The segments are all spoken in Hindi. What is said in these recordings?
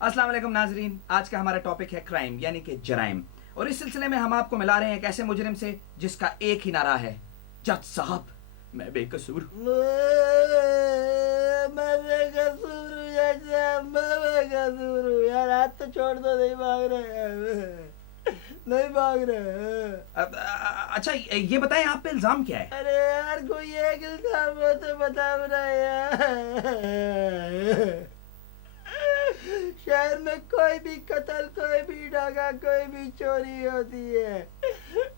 अस्सलाम वालेकुम नाजरीन, आज का हमारा टॉपिक है क्राइम यानी कि जराइम। और इस सिलसिले में हम आपको मिला रहे हैं एक ऐसे मुजरिम से जिसका एक ही नारा है, जज साहब मैं बेकसूर। मैं बेकसूर हूँ जज साहब, मैं बेकसूर हूँ यार। हाथ तो छोड़ दो, नहीं भाग रहे, नहीं भाग रहे। अच्छा ये बताएं आप पे इल्जाम क्या है? अरे यार कोई एक इल्जाम हो तो बताओ ना यार। शहर में कोई भी कत्ल, कोई भी डाका, कोई भी चोरी होती है,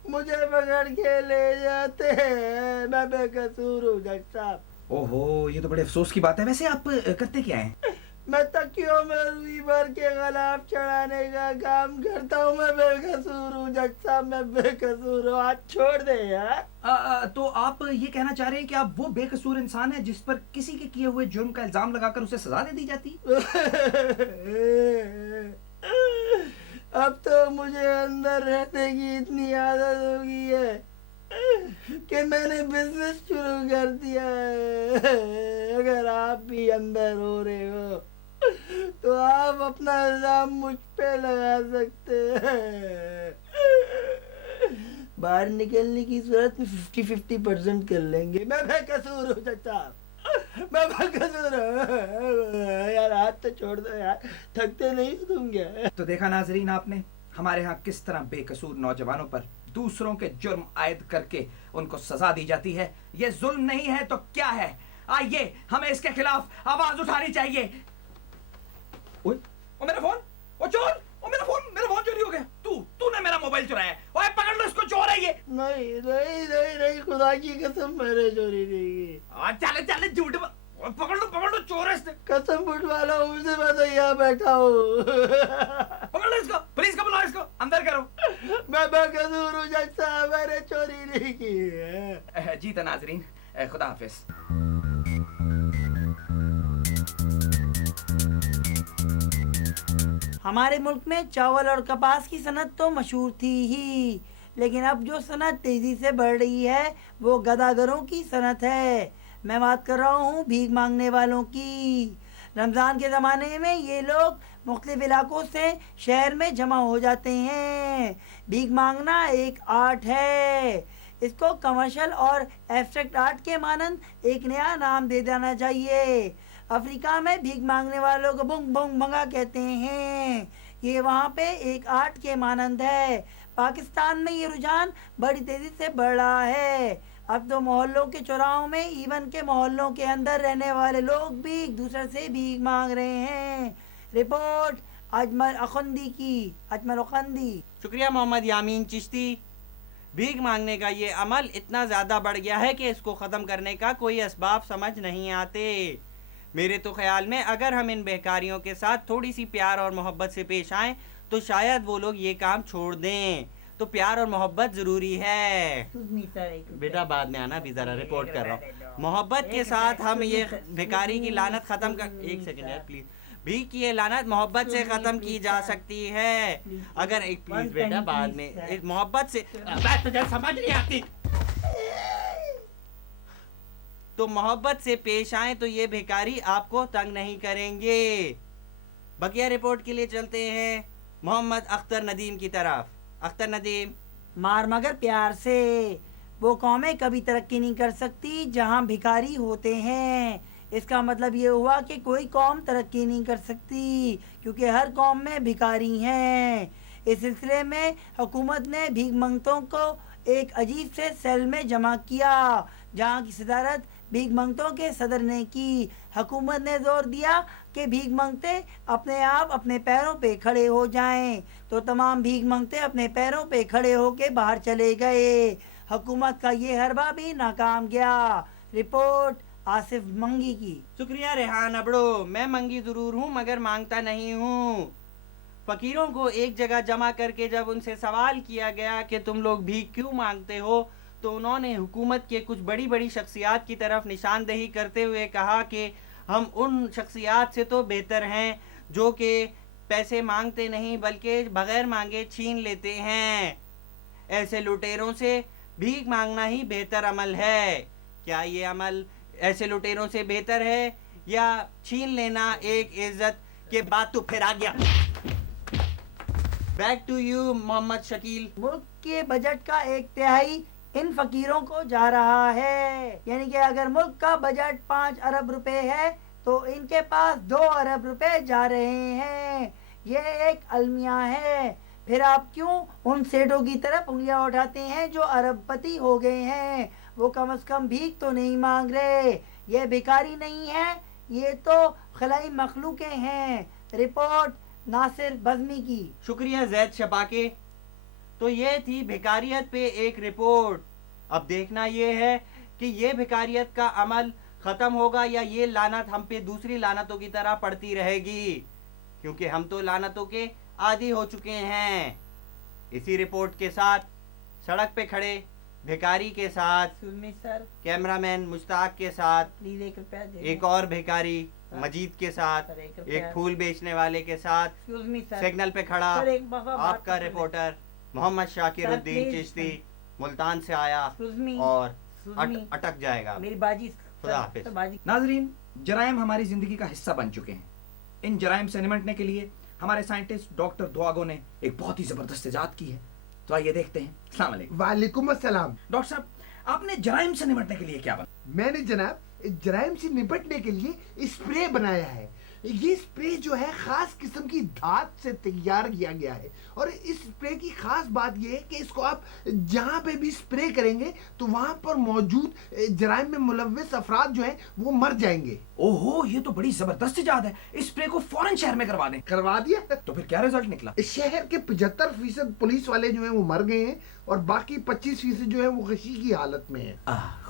मुझे पकड़ के ले जाते हैं। मैं बेकसूर हूँ जज साहब। ओहो, ये तो बड़े अफसोस की बात है। वैसे आप करते क्या हैं? मैं तकियों में रुई भर के खिलाफ चढ़ाने का काम करता हूँ। मैं बेकसूर हूँ जज साहब, मैं बेकसूर हूँ। हाथ छोड़ दे यार। तो आप ये कहना चाह रहे हैं कि आप वो बेकसूर इंसान हैं जिस पर किसी के किए हुए जुर्म का इल्जाम लगाकर उसे सजा दे दी जाती? अब तो मुझे अंदर रहने की इतनी आदत हो गई है कि मैंने बिजनेस शुरू कर दिया है। अगर आप भी अंदर हो रहे हो तो आप अपना इल्जाम मुझ पे लगा सकते हैं। बाहर निकलने की सूरत में 50-50% कर लेंगे। मैं बेकसूर हूँ चाचा, मैं बेकसूर हूँ यार। हाथ तो छोड़ दो यार, थकते नहीं हो तुम क्या? तो देखा नाजरीन आपने हमारे यहाँ किस तरह बेकसूर नौजवानों पर दूसरों के जुर्म आयद करके उनको सजा दी जाती है। ये जुल्म नहीं है तो क्या है? आइए हमें इसके खिलाफ आवाज उठानी चाहिए। ओए, ओ मेरा फोन, ओ चोर, ओ मेरा फोन चोरी हो गया। तूने मेरा मोबाइल चुराया। ओए पकड़ लो इसको, चोर है ये। नहीं नहीं नहीं नहीं, खुदा की कसम मैंने चोरी नहीं की। चले चले झूठ पकड़ लो, चोर है इसने। कसम बुटवा लो मुझसे, मैं तो यहाँ बैठा हूँ। पकड़ लो इसको, पुलिस को बुलाओ, इसको अंदर करो। मैं बेकसूर हूँ जज साहब, मैंने चोरी नहीं की है। जी तो नाजरीन, खुदा हाफिज। हमारे मुल्क में चावल और कपास की सनत तो मशहूर थी ही, लेकिन अब जो सनत तेजी से बढ़ रही है वो गदागरों की सनत है। मैं बात कर रहा हूँ भीख मांगने वालों की। रमज़ान के ज़माने में ये लोग मुख्तलिफ इलाकों से शहर में जमा हो जाते हैं। भीख मांगना एक आर्ट है। इसको कमर्शियल और एब्स्ट्रैक्ट आर्ट के मानंद एक नया नाम दे देना चाहिए। अफ्रीका में भीख मांगने वालों को बुंग बुंग भंगा कहते हैं। ये वहाँ पे एक आर्ट के मानंद है। पाकिस्तान में ये रुझान बड़ी तेजी से बढ़ रहा है। अब तो मोहल्लों के चौराहों में, इवन के मोहल्लों के अंदर रहने वाले लोग भी एक दूसरे से भीख मांग रहे हैं। रिपोर्ट अजमल अखंदी। शुक्रिया मोहम्मद यामीन चिश्ती। भीख मांगने का ये अमल इतना ज़्यादा बढ़ गया है कि इसको ख़त्म करने का कोई असबाब समझ नहीं आते। मेरे तो ख्याल में अगर हम इन बेकारियों के साथ थोड़ी सी प्यार और मोहब्बत से पेश आएँ तो शायद वो लोग ये काम छोड़ दें। तो प्यार और मोहब्बत ज़रूरी है। बेटा बाद में आना, भी ज़रा रिपोर्ट कर रहा हूँ। मोहब्बत के साथ हम ये भिखारी की लानत ख़त्म कर, एक सेकेंड यार प्लीज़। भीख की ये लानत मोहब्बत से ख़त्म की जा सकती है। अगर एक प्लीज़ बेटा बाद में मोहब्बत से, बात तुझे समझ नहीं आती, तो मोहब्बत से पेश आए तो ये भिखारी आपको तंग नहीं करेंगे। बकिया रिपोर्ट के लिए चलते हैं मोहम्मद अख्तर नदीम की तरफ। अख्तर नदीम। मार मगर प्यार से। वो कौमें कभी तरक्की नहीं कर सकती जहाँ भिखारी होते हैं। इसका मतलब ये हुआ कि कोई कौम तरक्की नहीं कर सकती क्योंकि हर कौम में भिखारी हैं। इस सिलसिले में हुकूमत ने भीख मंगतों को एक अजीब से सेल में जमा किया जहाँ की सदारत भीख मंगतों के सदर ने की। हुकूमत ने जोर दिया कि भीख मंगते अपने आप अपने पैरों पे खड़े हो जाएं, तो तमाम भीख मंगते अपने पैरों पे खड़े होके बाहर चले गए। हुकूमत का ये हरबा भी नाकाम गया। रिपोर्ट आसिफ मंगी की। शुक्रिया रेहान अबड़ो। मैं मंगी ज़रूर हूँ मगर मांगता नहीं हूँ। फ़कीरों को एक जगह जमा करके जब उनसे सवाल किया गया कि तुम लोग भीख क्यों मांगते हो, तो उन्होंने हुकूमत के कुछ बड़ी बड़ी शख्सियात की तरफ निशानदेही करते हुए कहा कि हम उन शख्सियात से तो बेहतर हैं जो कि पैसे मांगते नहीं बल्कि बग़ैर मांगे छीन लेते हैं। ऐसे लुटेरों से भीख मांगना ही बेहतर अमल है। क्या ये अमल ऐसे लुटेरों से बेहतर है या छीन लेना एक इज़्ज़त के बाद तू फिर आ गया। Back to you Mohammed Shakeel. मुल्क के बजट का 1/3 इन फकीरों को जा रहा है। यानी कि अगर मुल्क का बजट 5 अरब रुपए है तो इनके पास 2 अरब रुपए जा रहे हैं। ये एक अलमिया है। फिर आप क्यों उन सेठों की तरफ उंगलियां उठाते हैं जो अरबपति हो गए हैं? वो कम से कम भीख तो नहीं मांग रहे। ये भिखारी नहीं है, ये तो खलाई मखलूके हैं। रिपोर्ट नासिर बज़मी की। शुक्रिया जैद शबाके। तो ये थी भिखारियत पे एक रिपोर्ट। अब देखना ये है कि ये भिखारियत का अमल ख़त्म होगा या ये लानत हम पे दूसरी लानतों की तरह पड़ती रहेगी, क्योंकि हम तो लानतों के आदी हो चुके हैं। इसी रिपोर्ट के साथ सड़क पे खड़े भिखारी के साथ, सर कैमरामैन मुश्ताक के साथ, प्लीज 1 रुपया दे। एक और भिखारी मजीद के साथ, सर, 1 रुपया। एक फूल बेचने वाले के साथ सर सिग्नल पे खड़ा सर, एक दफा बात आपका कर ले। रिपोर्टर मोहम्मद शाकिरुद्दीन प्लीज, चिश्ती मुल्तान से आया सुज़मी, और सुज़मी, अटक जाएगा। मेरी बाजी खुदा हाफिज। बाजी। नाजरीन, जराइम हमारी जिंदगी का हिस्सा बन चुके हैं। इन जराइम से निपटने के लिए हमारे साइंटिस्ट डॉक्टर दुआगो ने एक बहुत ही जबरदस्त इजाद की है। तो आइए देखते हैं। अस्सलाम वालेकुम। वालेकुम अस्सलाम। डॉक्टर साहब, आपने जराइम से निपटने के लिए क्या बना? मैंने जनाब जराइम से निपटने के लिए स्प्रे बनाया है। ये स्प्रे जो है खास किस्म की धात से तैयार किया गया है और इस स्प्रे की खास बात ये है कि इसको आप जहाँ पे भी स्प्रे करेंगे तो वहाँ पर मौजूद जराइम में मुलव्वस अफराद जो हैं वो मर जाएंगे। ओहो, ये तो बड़ी जबरदस्त इजाद है। इस स्प्रे को फौरन शहर में करवा दें। करवा दिया। तो फिर क्या रिजल्ट निकला? शहर के 75% पुलिस वाले जो हैं वो मर गए हैं और बाकी 25% जो है वो गशी की हालत में है।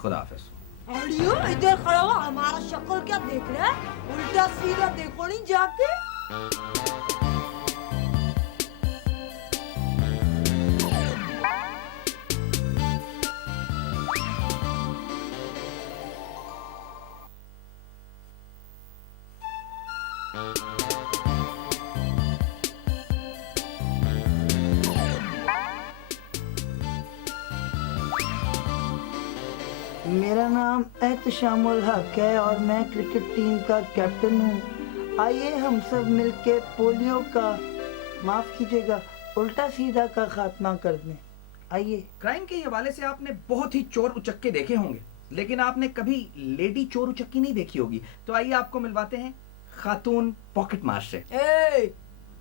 खुदा हाफिज। अड़ियो, इधर खड़ा हुआ हमारा शक्ल क्या देख रहा है? उल्टा सीधा देखो नहीं जाके। मेरा नाम एहतशामुल हक है और मैं क्रिकेट टीम का कैप्टन हूँ। आइए हम सब मिलके पोलियो का, माफ कीजिएगा, उल्टा सीधा का खात्मा कर दें। आइए। क्राइम के हवाले से आपने बहुत ही चोर उचक्के देखे होंगे, लेकिन आपने कभी लेडी चोर उचक्की नहीं देखी होगी। तो आइए आपको मिलवाते हैं खातून पॉकेट मार से। ए,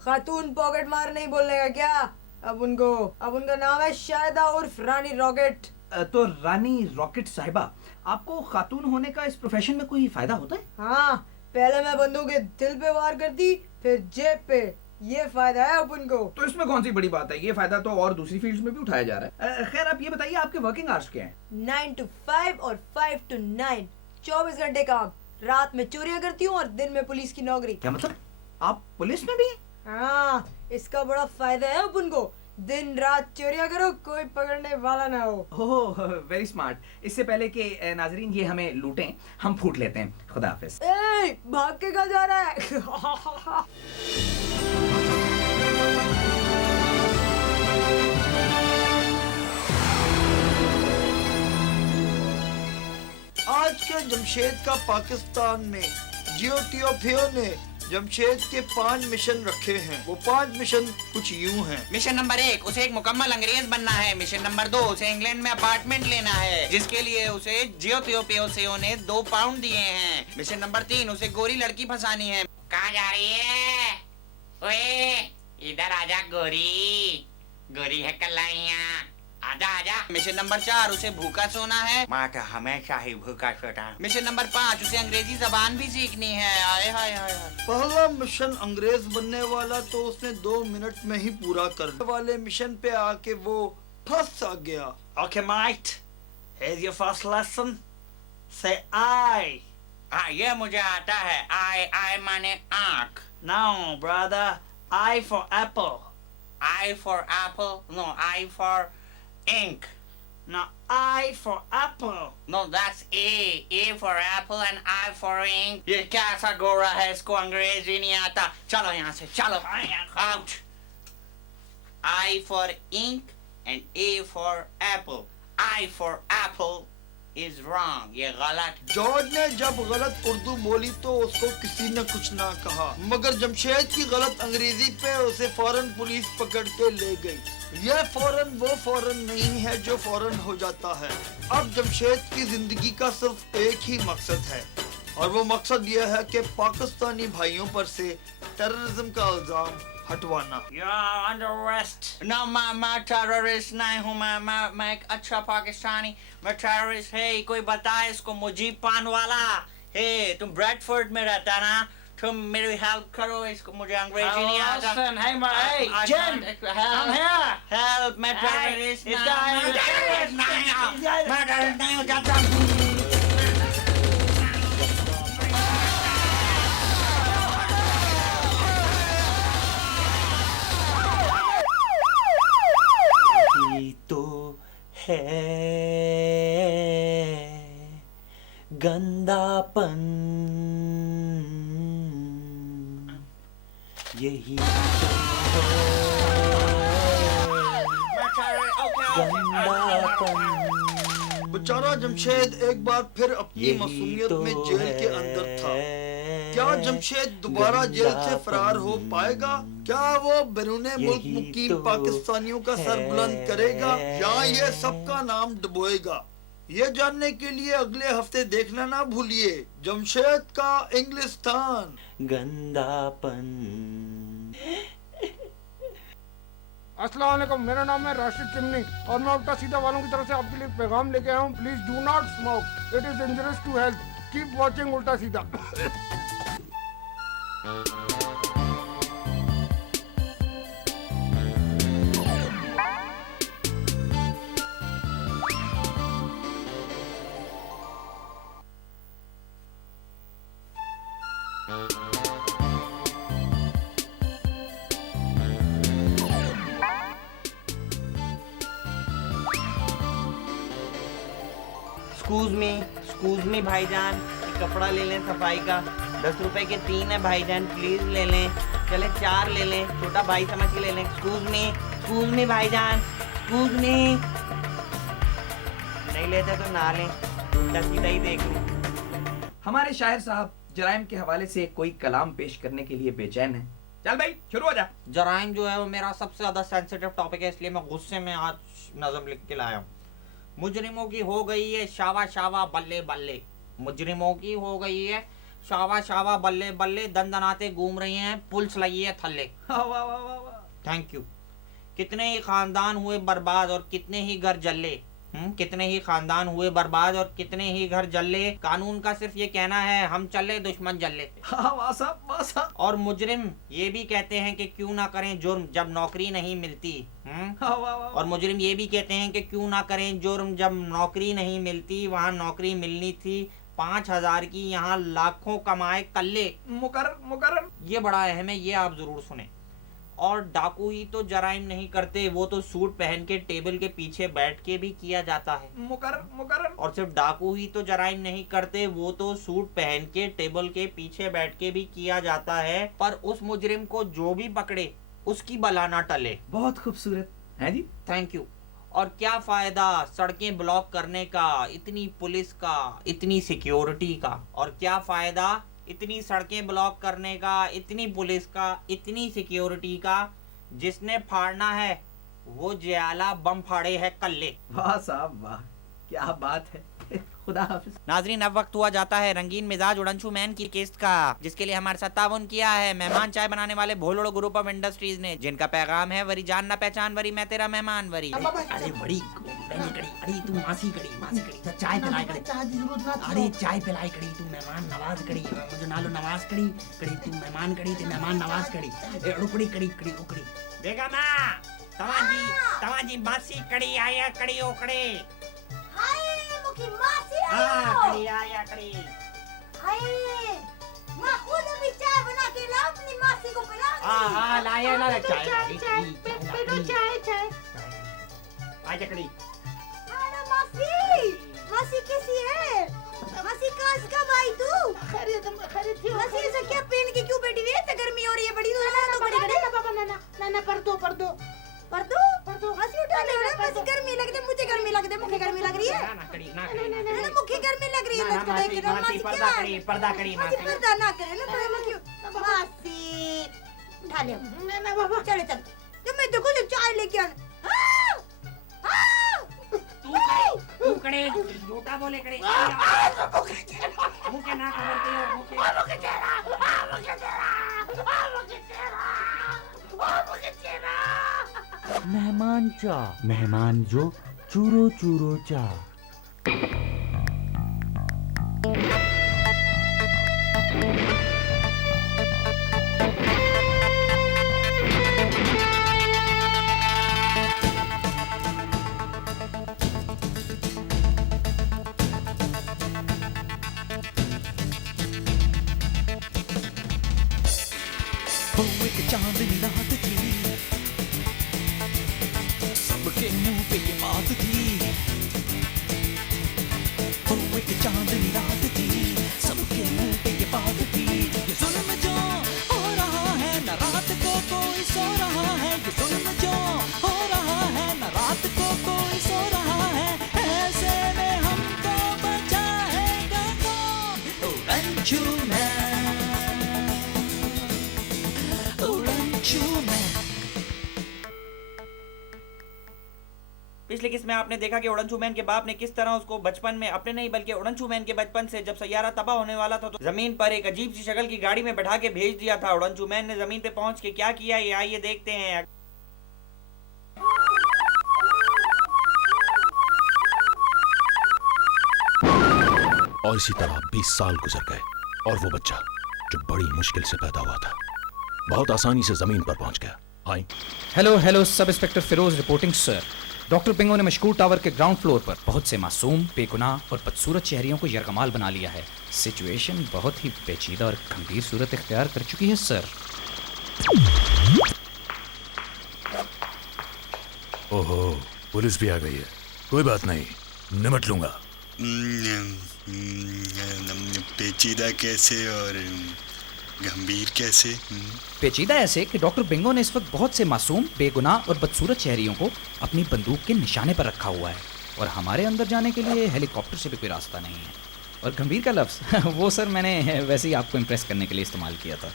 खातून पॉकेट मार नहीं बोलने का क्या? अब उनका नाम है शायदा उर्फ रानी रॉकेट। तो रानी रॉकेट साहिबा, आपको खातून होने का इस प्रोफेशन में कोई फायदा होता है? हाँ, पहले मैं बंदूक के दिल पे वार करती, फिर जेब पे। ये फायदा है अपन को। तो इसमें कौन सी बड़ी बात है? ये फायदा तो और दूसरी फील्ड्स में भी उठाया जा रहा है। खैर, आप ये बताइए आपके वर्किंग आवर्स क्या हैं? 9 to 5 और 5 to 9, 24 घंटे काम। रात में चोरियां करती हूँ और दिन में पुलिस की नौकरी। क्या मतलब? आप पुलिस में भी हैं? हाँ, इसका बड़ा फायदा है अपन को। दिन रात चोरियां करो, कोई पकड़ने वाला ना हो। ओह, वेरी स्मार्ट। इससे पहले कि नाजरीन ये हमें लूटें, हम फूट लेते हैं। खुदा हाफिज। ए, भाग के कहाँ जा रहा है? आज के जमशेद का पाकिस्तान में जियोटियोफियो ने जमशेद के 5 मिशन रखे हैं। वो 5 मिशन कुछ यूं हैं। मिशन नंबर 1, उसे एक मुकम्मल अंग्रेज बनना है। मिशन नंबर 2, उसे इंग्लैंड में अपार्टमेंट लेना है, जिसके लिए उसे जियोथियोपियो ने 2 पाउंड दिए हैं। मिशन नंबर 3, उसे गोरी लड़की फंसानी है। कहाँ जा रही है? ओए, इधर आजा गोरी। गोरी है कलाइयाँ, आजा आजा। मिशन नंबर 4, उसे भूखा सोना है। माँ तो हमेशा ही भूखा सोता। मिशन नंबर 5, उसे अंग्रेजी जबान भी सीखनी है। आए हाय हाय हाय। पहला मिशन अंग्रेज बनने वाला तो उसने 2 मिनट में ही पूरा कर वाले मिशन पे आके वो फंस सा गया। Okay mate, here's your first lesson. Say I. हाँ, ये मुझे आता है। I माने आँख। No brother, I for apple. I for apple. No, I for ink. No, I for apple. No, that's A. A for apple and I for ink. ये क्या सा गोरा है, इसको अंग्रेजी नहीं आता। चलो यहाँ से, चलो। Out. I for ink and A for apple. I for apple. is wrong. ये गलत. जॉर्ज ने जब गलत उर्दू बोली तो उसको किसी ने कुछ ना कहा, मगर जमशेद की गलत अंग्रेजी पे उसे फौरन पुलिस पकड़ के ले गई। यह फौरन वो फौरन नहीं है जो फौरन हो जाता है। अब जमशेद की जिंदगी का सिर्फ एक ही मकसद है, और वो मकसद यह है कि पाकिस्तानी भाइयों पर से टेररिज्म का इल्जाम हटवाना। You're under arrest. No, मैं टेररिस्ट नहीं हूँ। मैं एक अच्छा पाकिस्तानी, मैं टेररिस्ट है। कोई बताए इसको, मुजीब पान वाला है। तुम ब्रैडफोर्ड में रहता ना, तुम मेरी हेल्प करो इसको, मुझे अंग्रेजी नहीं आता। hey, Jim, I'm here. Help, मैं टेररिस्ट नहीं हूँ। मैं टेररिस्ट नहीं हूँ, जाता हूँ। तो है गंदापन, यही तो है गंदापन। बेचारा जमशेद एक बार फिर अपनी मासूमियत में जेल के अंदर था। क्या जमशेद दोबारा जेल से फरार हो पाएगा? क्या वो बैरूने मुल्क मुकीम पाकिस्तानियों का सर बुलंद करेगा, या ये सबका नाम डुबोएगा? ये जानने के लिए अगले हफ्ते देखना ना भूलिए जमशेद का इंग्लिस्तान। गंदापन। अस्सलाम वालेकुम, मेरा नाम है राशिद चिमनी और मैं उल्टा सीधा वालों की तरफ से आपके लिए पैगाम लेके आया हूँ। Please do not smoke, it is dangerous to health. Keep watching Ulta Seedha. Excuse me भाईजान, एक कपड़ा ले लें सफाई का। 10 रुपए के 3 है भाईजान, प्लीज ले लें। चले 4 ले लें, छोटा भाई समझ के ले लें। एक्सक्यूज मी भाईजान, एक्सक्यूज मी। नहीं लेते तो ना लें, उल्टा सीधा ही देख लूं। हमारे शायर साहब जराइम के हवाले से कोई कलाम पेश करने के लिए बेचैन है। चल भाई शुरू हो जा। जराइम जो है वो मेरा सबसे ज्यादा सेंसिटिव टॉपिक है, इसलिए मैं गुस्से में आज नज़म लिख के लाया हूँ। मुजरिमों की हो गई है शावा शावा बल्ले बल्ले, मुजरिमों की हो गई है शावा शावा बल्ले बल्ले, दंदनाते घूम रही हैं, पुलिस लगी है थल्ले। वाह वाह वाह वाह। Thank you. कितने ही खानदान हुए बर्बाद और कितने ही घर जले, कितने ही खानदान हुए बर्बाद और कितने ही घर जले। कानून का सिर्फ ये कहना है हम चले दुश्मन जले। वाह साहब वाह साहब। और मुजरिम ये भी कहते हैं कि क्यों ना करें जुर्म जब नौकरी नहीं मिलती। वाह वाह वाह। और मुजरिम ये भी कहते हैं कि क्यों ना करें जुर्म जब नौकरी नहीं मिलती, वहाँ नौकरी मिलनी थी 5000 की, यहाँ लाखों कमाए कल्ले। मुकर्रर मुकर्रर। ये बड़ा अहम है, ये आप जरूर सुने। और डाकू ही तो जराइम नहीं करते, वो तो सूट पहन के टेबल के पीछे बैठ के भी किया जाता है। मुकर्रर मुकर्रर। और सिर्फ डाकू ही तो जराइम नहीं करते, वो तो सूट पहन के टेबल के पीछे बैठ के भी किया जाता है। पर उस मुजरिम को जो भी पकड़े उसकी बला ना टले। बहुत खूबसूरत है जी। Thank you. और क्या फायदा सड़कें ब्लॉक करने का, इतनी पुलिस का, इतनी सिक्योरिटी का। और क्या फायदा इतनी सड़कें ब्लॉक करने का, इतनी पुलिस का, इतनी सिक्योरिटी का। जिसने फाड़ना है वो जयाला बम फाड़े है कल्ले। वाह साहब वाह, क्या बात है। खुदा हाफिज। नाजरीन, अब वक्त हुआ जाता है रंगीन मिजाज उड़नछू मैन की किस्त का, जिसके लिए हमारे साथ ताउन किया है मेहमान चाय बनाने वाले भोलोड़ो ग्रुप ऑफ इंडस्ट्रीज ने, जिनका पैगाम है वरी जान ना पहचान वरी मैं तेरा मेहमान वरी। अरे बड़ी कड़ी, अरे तू मासी कड़ी तो चाय पिलाई कड़ी, अरे चाय पिलाई कड़ी तू मेहमान नवाज कड़ी, मुझे नालो नवाज कड़ी तू मेहमान कड़ी ते मेहमान नवाज कड़ी रुकड़ी कड़ी रुकड़ी। देखा ना तवाजी मासी कड़ी आया कड़ी ओकड़े। हाय मुकी मासी कड़ी आया कड़ी। हाय मैं खुद अभी चाय बना के लाऊं अपनी मासी को पिला। लाया ना चाय चाय आजा कड़ी। अरे मासी कैसी है? मासी कब आई तू? खैरियत थी। मासी ऐसा क्या पहन के क्यों बैठी हुई है? इतनी गर्मी हो रही है बड़ी। तो नाना पर दो मासी उठा ले। मासी गर्मी लग दे, मुझे गर्मी लग दे, मुझे गर्मी लग रही है। ना करी, पर्दा करी मासी मासी। पर्दा ना करे ना बड़ा मैं क्यों मासी उठा ले ना बाबा चलो चलो जब मैं देखो तो चाय लेके आना तू कड़े झूठा बोले कड़े मुंह के ना खबरते हो मुंह के मेहमान जो चूरो चूरो चा। एक चांदनी रात थी सबके मुंह पे ये बात थी एक चांदनी रात थी सबके मुंह पे ये बात थी ये जुल्म जो हो रहा है न रात को कोई सो रहा है ये जुल्म जो हो रहा है न रात को कोई सो रहा है ऐसे में हमको बचाएगा कौन रंजू पिछले किस में आपने देखा कि उड़नछू मैन के बाप ने किस तरह उसको बचपन में अपने नहीं बल्कि उड़नछू मैन के बचपन से जब सैयारा तबाह होने वाला था तो जमीन पर एक अजीब सी शक्ल की गाड़ी में बैठा के भेज दिया था। उड़नछू मैन ने जमीन पे पहुंच के क्या किया ये आइए देखते हैं। और इसी तरह 20 साल गुजर गए और वो बच्चा जो बड़ी मुश्किल से पैदा हुआ था बहुत आसानी से जमीन पर पहुंच गया। Hi hello sub inspector Firoz reporting sir. Doctor Pingo ने मशकूर टावर के ग्राउंड फ्लोर पर बहुत से मासूम बेगुनाह और बदसूरत शहरियों को यरगमाल बना लिया है। सिचुएशन बहुत ही पेचीदा और गंभीर सूरत इख्तियार कर चुकी है सर। ओहो पुलिस भी आ गई है। कोई बात नहीं निमट लूंगा। पेचीदा कैसे और गंभीर कैसे? पेचीदा ऐसे कि डॉक्टर बिंगो ने इस वक्त बहुत से मासूम बेगुनाह और बदसूरत शहरियों को अपनी बंदूक के निशाने पर रखा हुआ है और हमारे अंदर जाने के लिए हेलीकॉप्टर से भी कोई रास्ता नहीं है। और गंभीर का लफ्ज़ वो सर मैंने वैसे ही आपको इम्प्रेस करने के लिए इस्तेमाल किया था।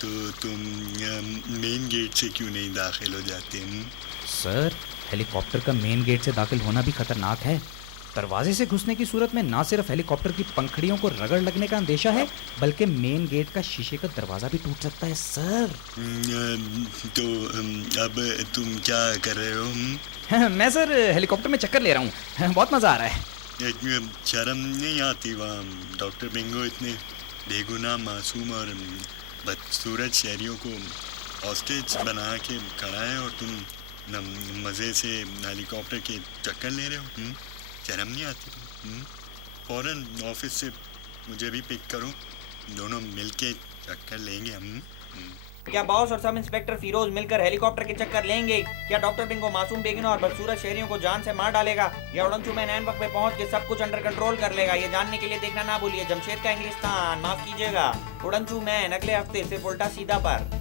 तो तुम मेन गेट से क्यों नहीं दाखिल हो जाते? सर हेलीकॉप्टर का मेन गेट से दाखिल होना भी खतरनाक है। दरवाजे से घुसने की सूरत में ना सिर्फ हेलीकॉप्टर की पंखड़ियों को रगड़ लगने का अंदेशा है बल्कि मेन गेट का शीशे का दरवाजा भी टूट सकता है सर। तो अब तुम क्या कर रहे हो? मैं सर हेलीकॉप्टर में चक्कर ले रहा हूँ, बहुत मजा आ रहा है। शर्म नहीं आती? वहाँ डॉक्टर बिंगो इतने बेगुनाह मासूम और बदसूरत शहरियों को हॉस्टेज बना के खड़ा है और तुम मज़े से हेलीकॉप्टर के चक्कर ले रहे हो। शर्म नहीं आती? फौरन ऑफिस से मुझे भी पिक करो, दोनों मिलके चक्कर लेंगे हम। क्या बॉस और सब इंस्पेक्टर फिरोज मिलकर हेलीकॉप्टर के चक्कर लेंगे? क्या डॉक्टर बिंगो मासूम बेगुनाह और बदसूरत शहरियों को जान से मार डालेगा या उड़नछू मैन ऐन वक्त पे पहुंच के सब कुछ अंडर कंट्रोल कर लेगा? ये जानने के लिए देखना ना भूलिए जमशेद का इंग्लिस्तान, माफ कीजिएगा उड़नछू मैन, अगले हफ्ते सिर्फ उल्टा सीधा पर।